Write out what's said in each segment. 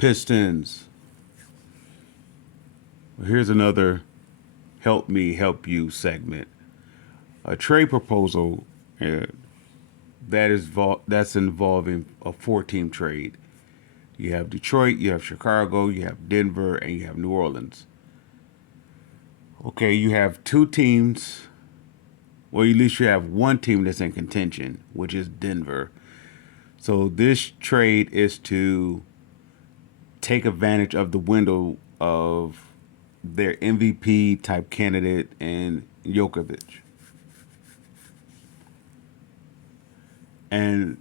Pistons. Here's another help me help you segment. A trade proposal uh, that's involving a four-team trade. You have Detroit, you have Chicago, you have Denver, and you have New Orleans. Okay, you have two teams. Well, at least you have one team that's in contention, which is Denver. So this trade is to take advantage of the window of their MVP type candidate and Jokovic, and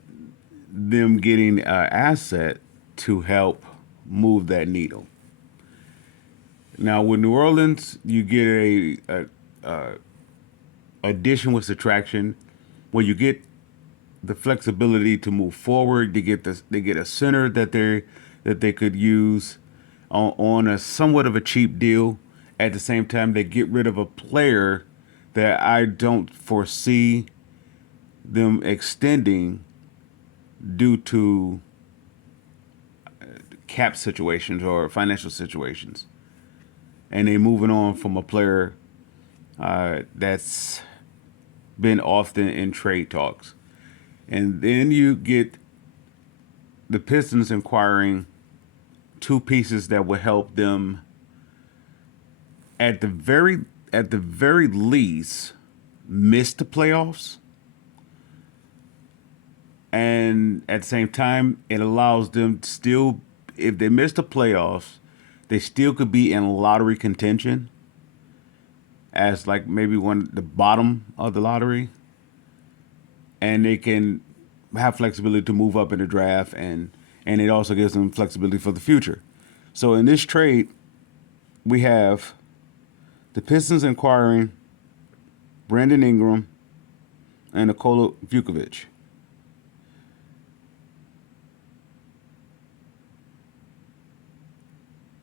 them getting an asset to help move that needle. Now, with New Orleans, you get a addition with subtraction, where you get the flexibility to move forward. They get a center that they could use on a somewhat of a cheap deal. At the same time, they get rid of a player that I don't foresee them extending due to cap situations or financial situations, and they moving on from a player that's been often in trade talks. And then you get the Pistons inquiring two pieces that will help them at the very least miss the playoffs, and at the same time it allows them to still, if they miss the playoffs, they still could be in lottery contention as like maybe one the bottom of the lottery, and they can have flexibility to move up in the draft, and it also gives them flexibility for the future. So in this trade, we have the Pistons acquiring Brandon Ingram and Nikola Vukovic.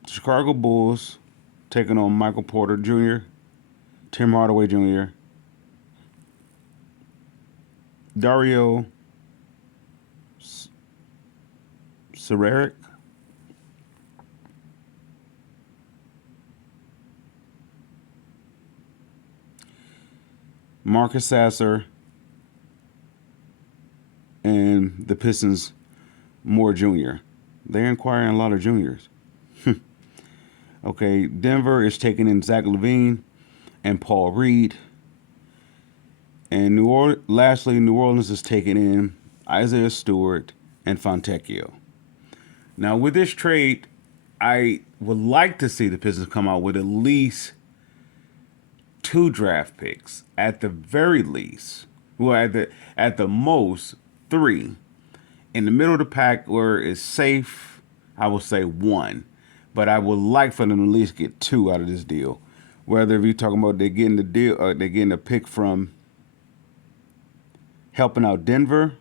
Chicago Bulls taking on Michael Porter Jr., Tim Hardaway Jr., Dario Saric, Marcus Sasser, and the Pistons Moore Jr. They're inquiring a lot of juniors. Okay, Denver is taking in Zach Levine and Paul Reed. And lastly, New Orleans is taking in Isaiah Stewart and Fontecchio. Now, with this trade, I would like to see the Pistons come out with at least two draft picks, at the very least. Well, at the most three. In the middle of the pack where it's safe, I will say one. But I would like for them to at least get two out of this deal. Whether if you're talking about they're getting the deal, or they're getting a pick from helping out Denver,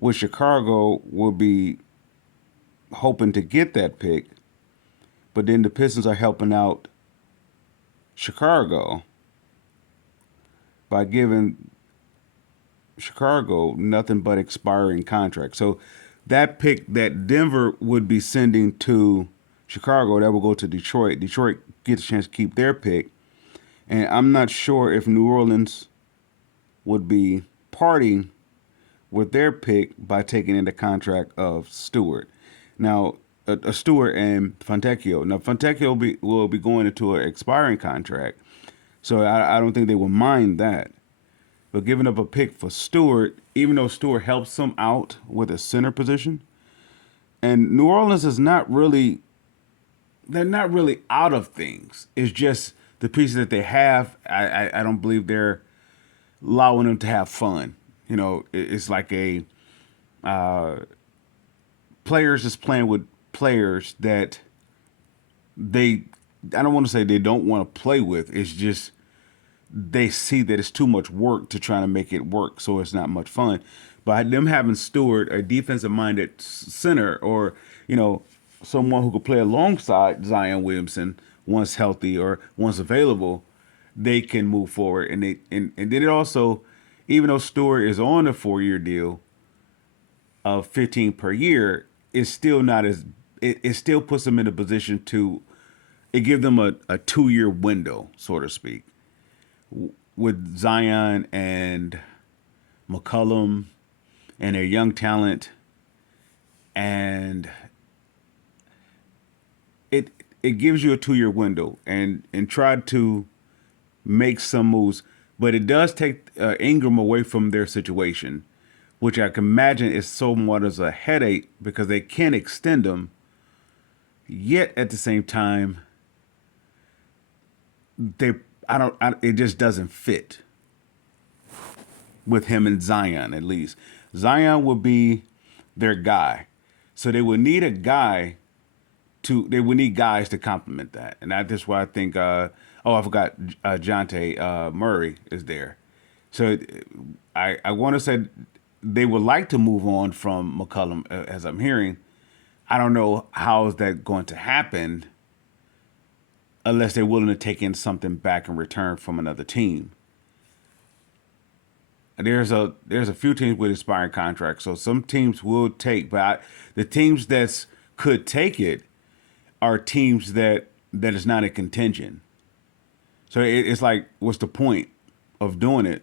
with Chicago will be hoping to get that pick, but then the Pistons are helping out Chicago by giving Chicago nothing but expiring contracts. So that pick that Denver would be sending to Chicago, that will go to Detroit. Detroit gets a chance to keep their pick. And I'm not sure if New Orleans would be parting with their pick by taking in the contract of Stewart. Now, Stewart and Fontecchio. Now, Fontecchio will be going into an expiring contract, so I don't think they will mind that. But giving up a pick for Stewart, even though Stewart helps them out with a center position, and New Orleans is not really, they're not really out of things. It's just the pieces that they have. I don't believe they're allowing them to have fun. You know, it's like a players just playing with players that they, I don't want to say they don't want to play with. It's just they see that it's too much work to try to make it work, so it's not much fun. But them having Stewart, a defensive minded center, or someone who could play alongside Zion Williamson once healthy or once available, they can move forward. And then it also, even though Stewart is on a 4-year deal of 15 per year, it's still not as it still puts them in a position to it give them a 2 year window, so to speak, with Zion and McCollum and their young talent, and it it gives you a 2 year window and try to make some moves, but it does take Ingram away from their situation, which I can imagine is somewhat as a headache because they can't extend them. Yet at the same time, they it just doesn't fit with him and Zion at least. Zion would be their guy, so they would need a guy they would need guys to complement that, and that's why I think. I forgot Jonte Murray is there, so I want to say they would like to move on from McCollum, as I'm hearing. I don't know how is that going to happen unless they're willing to take in something back in return from another team. There's a few teams with expiring contracts, so some teams will take, but the teams that could take it are teams that is not a contention. So it's like, what's the point of doing it?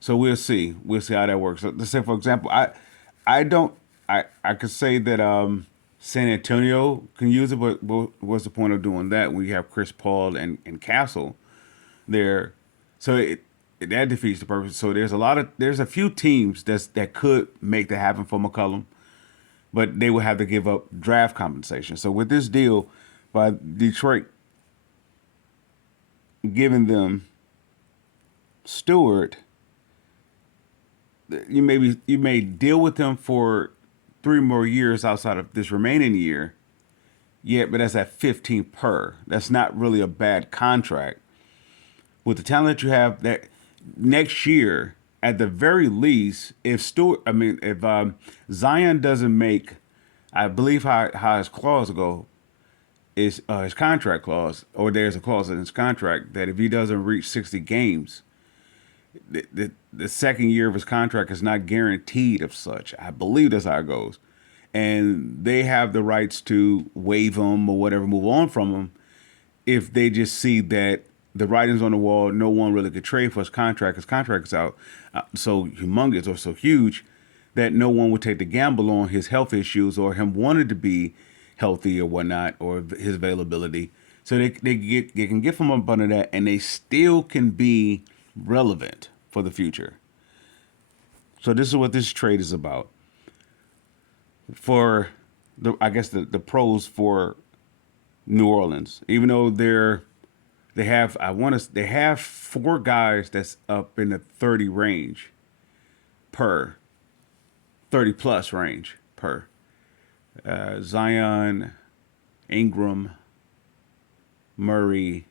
So we'll see. We'll see how that works. So let's say, for example, I don't, I could say that San Antonio can use it, but what's the point of doing that? We have Chris Paul and Castle there, so that defeats the purpose. So there's a few teams that could make that happen for McCollum, but they would have to give up draft compensation. So with this deal by Detroit giving them Stewart, you may deal with them for 3 more years outside of this remaining year. Yeah, but that's at 15 per. That's not really a bad contract. With the talent you have, that next year, at the very least, if Zion doesn't make, I believe how his clause go is his contract clause, or there's a clause in his contract that if he doesn't reach 60 games, the second year of his contract is not guaranteed of such. I believe that's how it goes. And they have the rights to waive him or whatever, move on from him, if they just see that the writing's on the wall, no one really could trade for his contract. His contract is out so humongous or so huge that no one would take the gamble on his health issues or him wanting to be healthy or whatnot, or his availability. So they can get from up under that, and they still can be relevant for the future. So this is what this trade is about. For I guess the pros for New Orleans, even though they have 4 guys that's up in the 30 range per 30 plus range per Zion, Ingram, Murray,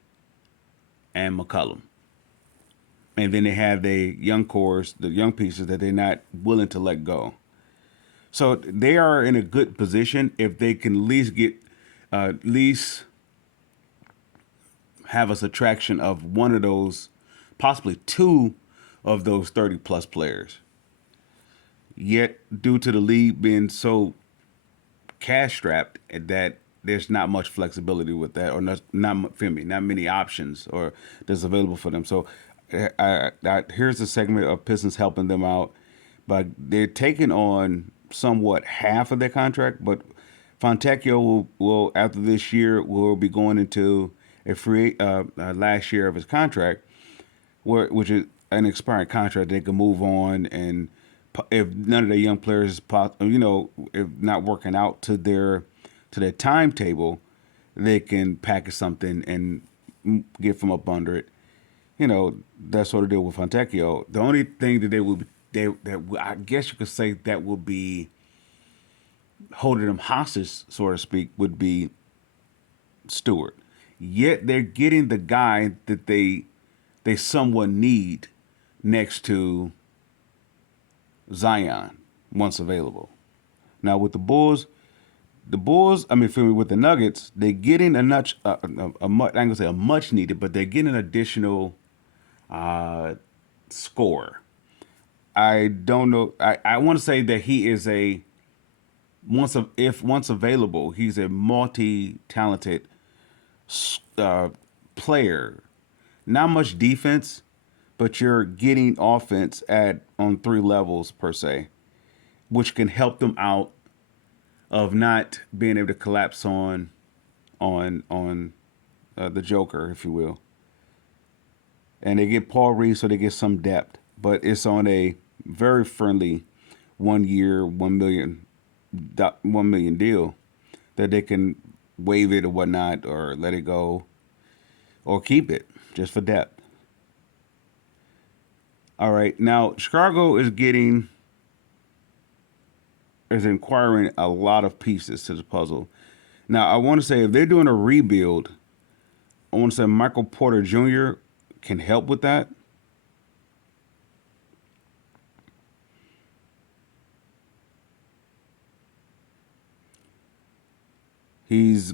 and McCollum. And then they have the young cores, the young pieces that they're not willing to let go. So they are in a good position if they can at least have a subtraction of one of those, possibly 2 of those 30 plus players. Yet, due to the league being so cash strapped, that there's not much flexibility with that, or not many options or that's available for them. So, here's a segment of Pistons helping them out, but they're taking on somewhat half of their contract. But Fontecchio will after this year will be going into a free last year of his contract, which is an expiring contract. They can move on, and if none of the young players, if not working out to their timetable, they can package something and get from up under it. That sort of deal with Fontecchio. The only thing that I guess you could say that would be holding them hostage, so to speak, would be Stewart. Yet they're getting the guy that they somewhat need next to Zion once available. Now with the Bulls, with the Nuggets, they're getting I'm gonna say a much needed, but they're getting an additional score. I don't know. I want to say that he is a if once available, he's a multi-talented uh, player. Not much defense, but you're getting offense at on three levels per se, which can help them out of not being able to collapse on the Joker, if you will. And they get Paul Reed, so they get some depth, but it's on a very friendly 1 year, 1 million deal that they can waive it or whatnot, or let it go, or keep it just for depth. All right, now Chicago is inquiring a lot of pieces to the puzzle. Now I want to say if they're doing a rebuild, I want to say Michael Porter Jr. can help with that. He's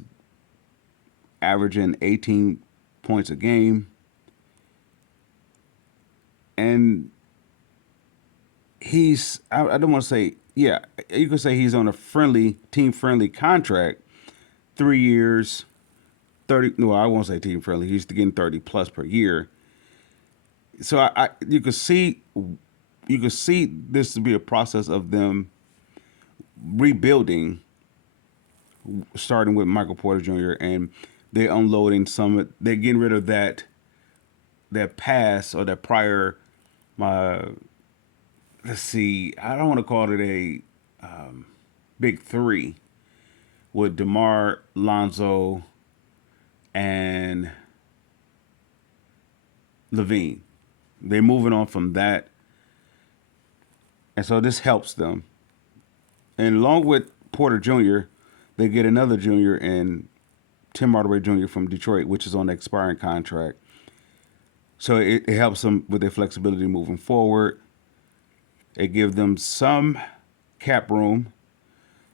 averaging 18 points a game, and I don't want to say, yeah, you could say he's on a team friendly contract, 3 years, 30. No, I won't say team friendly. He's getting 30 plus per year. So you could see this to be a process of them rebuilding, starting with Michael Porter Jr. and they're unloading they're getting rid of that pass or that prior. Uh, let's see, I don't want to call it a big three with DeMar, Lonzo, and Levine. They're moving on from that, and so this helps them. And along with Porter Jr., they get another junior in Tim Hardaway Jr. from Detroit, which is on the expiring contract. So it helps them with their flexibility moving forward. It gives them some cap room,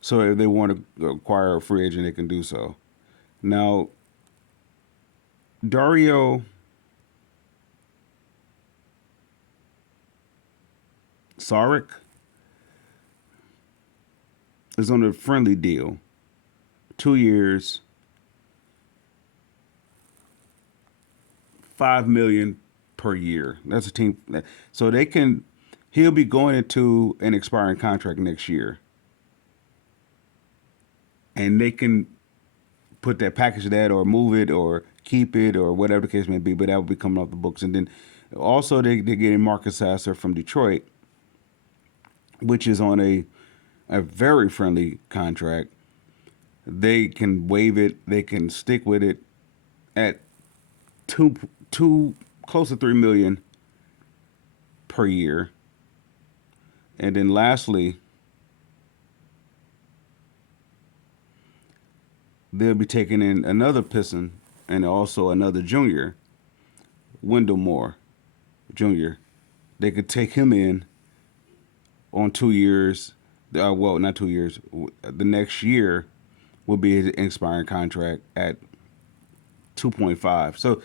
so if they want to acquire a free agent, they can do so. Now, Dario Saric is on a friendly deal, 2 years, 5 million per year. That's a team, so they can. He'll be going into an expiring contract next year, and they can put that package that or move it or keep it or whatever the case may be. But that will be coming off the books, and then also they're getting Marcus Sasser from Detroit, which is on a very friendly contract. They can waive it. They can stick with it at two close to 3 million per year. And then lastly, they'll be taking in another Piston and also another junior, Wendell Moore Jr. They could take him in on 2 years. Well, not 2 years. The next year will be his expiring contract at 2.5. So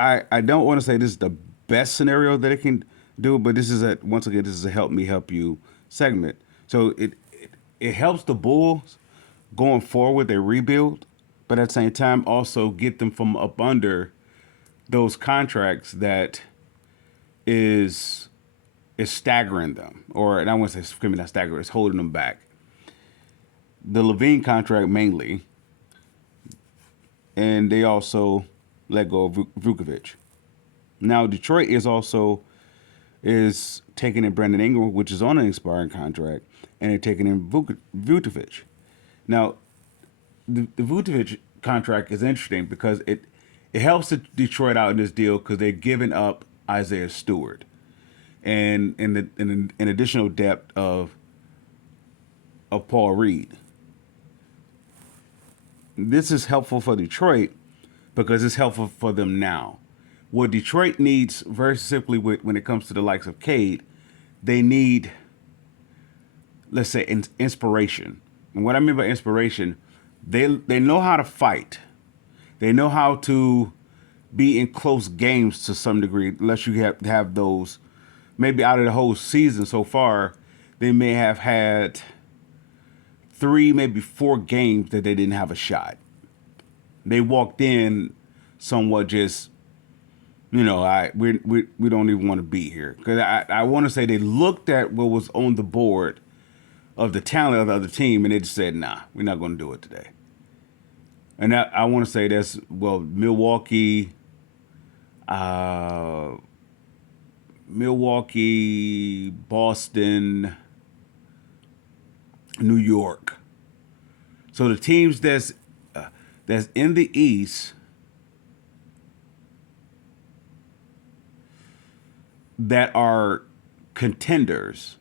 I don't want to say this is the best scenario that it can do, but this is once again this is a help me help you segment. So it helps the Bulls going forward their rebuild, but at the same time also get them from up under those contracts that is staggering them, or and I want to say maybe not staggering, it's holding them back. The Levine contract mainly, and they also let go of Vukovic. Now Detroit is taking in Brandon Ingram, which is on an expiring contract, and they're taking in Vukovic. Now the Vukovic contract is interesting because it helps Detroit out in this deal because they're giving up Isaiah Stewart and in additional depth of Paul Reed. This is helpful for Detroit because it's helpful for them now. What Detroit needs, very simply, when it comes to the likes of Cade, they need, let's say, inspiration. And what I mean by inspiration, they know how to fight. They know how to be in close games to some degree, unless you have those maybe out of the whole season so far, they may have had three, maybe four games that they didn't have a shot. They walked in somewhat just, we don't even want to be here, because I want to say they looked at what was on the board of the talent of the other team, and they just said, nah, we're not going to do it today. And I want to say that's, well, uh, Milwaukee, Boston, New York. So the teams that's in the East that are contenders,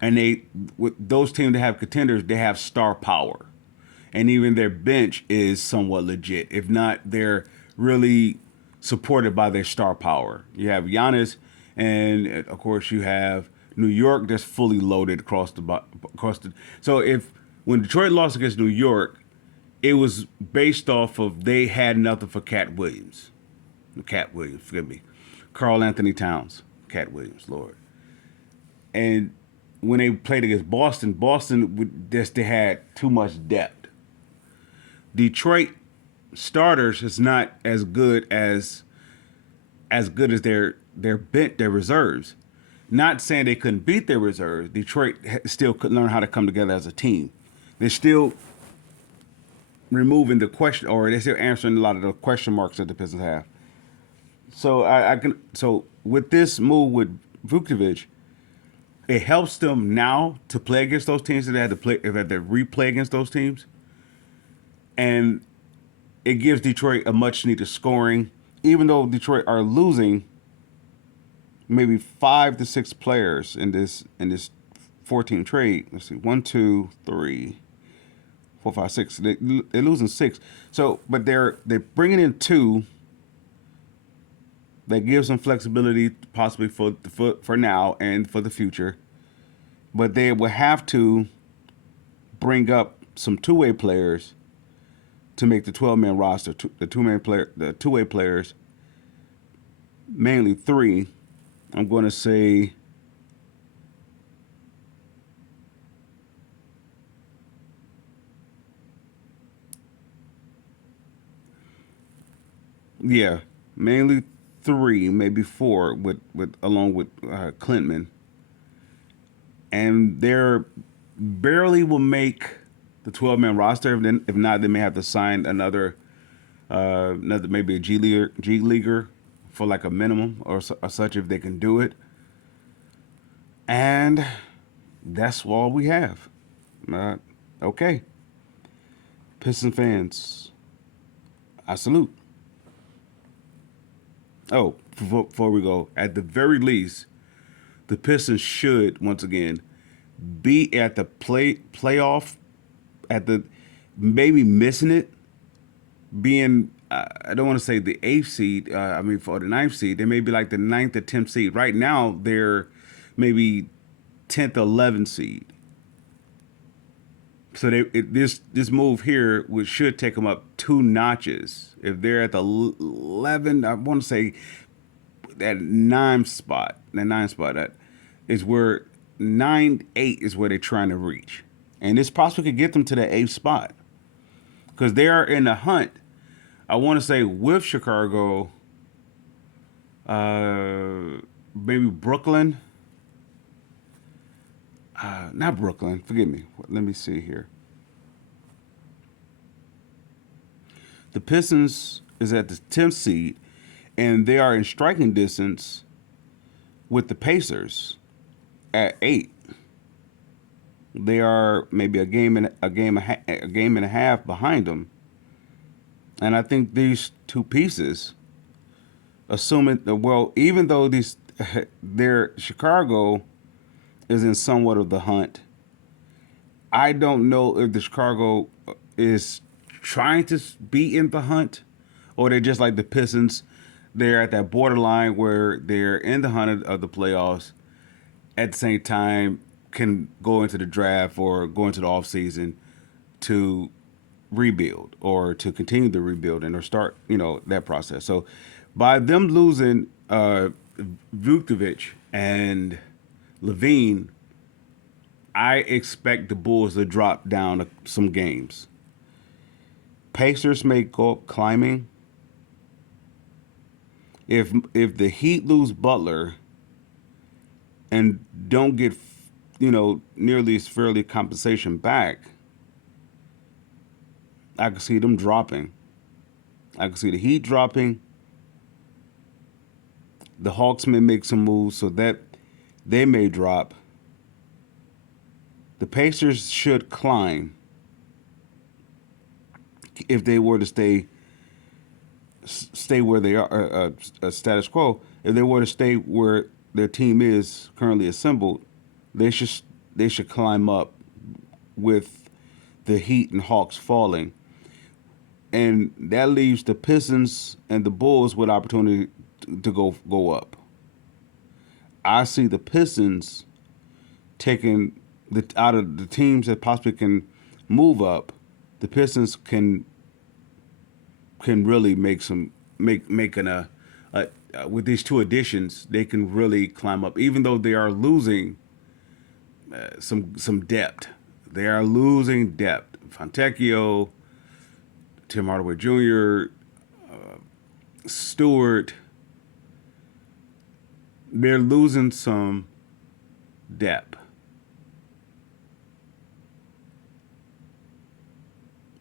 and they, with those teams that have contenders, they have star power, and even their bench is somewhat legit. If not, they're really supported by their star power. You have Giannis, and of course you have New York that's fully loaded across the. So if when Detroit lost against New York, it was based off of they had nothing for Cat Williams, forgive me, Carl Anthony Towns, Cat Williams, Lord. And when they played against Boston, just they had too much depth. Detroit starters is not as good as their reserves. Not saying they couldn't beat their reserves. Detroit still could learn how to come together as a team. They're still removing the question, or they're still answering a lot of the question marks that the Pistons have. So so with this move with Vukovic, it helps them now to play against those teams that they had to play, that they replay against those teams, and it gives Detroit a much needed scoring. Even though Detroit are losing maybe 5 to 6 players in this 14 trade. Let's see, one, two, three, four, five, six. They're losing six. So, but they're bringing in two. That gives them flexibility, possibly for now and for the future. But they will have to bring up some two-way players to make the 12-man roster. The two-way players, mainly three. I'm going to say yeah, mainly three, maybe four, with along with Clintman, and they're barely will make the 12-man roster. If not, they may have to sign another maybe a G leaguer for like a minimum or such if they can do it. And that's all we have. Uh, okay, Piston fans, I salute. Oh, before we go, at the very least, the Pistons should once again be at the playoff, at the maybe missing it, being I don't want to say the eighth seed. I mean for the ninth seed, they may be like the ninth or 10th seed. Right now, they're maybe 10th or 11th seed. So this move here should take them up two notches. If they're at the 11, I want to say that nine spot that is where 9-8 is where they're trying to reach, and this possibly could get them to the eighth spot because they are in the hunt. I want to say with Chicago, maybe Brooklyn. Not Brooklyn. Forgive me. Let me see here. The Pistons is at the 10th seed, and they are in striking distance with the Pacers at 8. They are maybe a game and a half behind them, and I think these two pieces, assuming well, even though their Chicago is in somewhat of the hunt. I don't know if the Chicago is trying to be in the hunt, or they're just like the Pistons. They're at that borderline where they're in the hunt of the playoffs. At the same time, can go into the draft or go into the offseason to rebuild or to continue the rebuilding or start, that process. So by them losing Vukovic and Levine, I expect the Bulls to drop down some games. Pacers may go up climbing. If the Heat lose Butler and don't get nearly as fairly compensation back, I can see them dropping. I can see the Heat dropping. The Hawks may make some moves so that they may drop. The Pacers should climb if they were to stay where they are, status quo. If they were to stay where their team is currently assembled, they should they should climb up with the Heat and Hawks falling, and that leaves the Pistons and the Bulls with opportunity to go up. I see the Pistons taking the out of the teams that possibly can move up. The Pistons can really make some making a with these two additions, they can really climb up. Even though they are losing some depth, they are losing depth. Fontecchio, Tim Hardaway Jr., Stewart, they're losing some depth.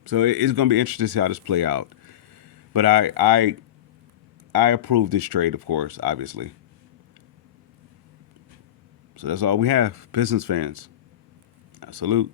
So it's going to be interesting to see how this play out. But I approve this trade, of course, obviously. So that's all we have, Pistons fans. Salute.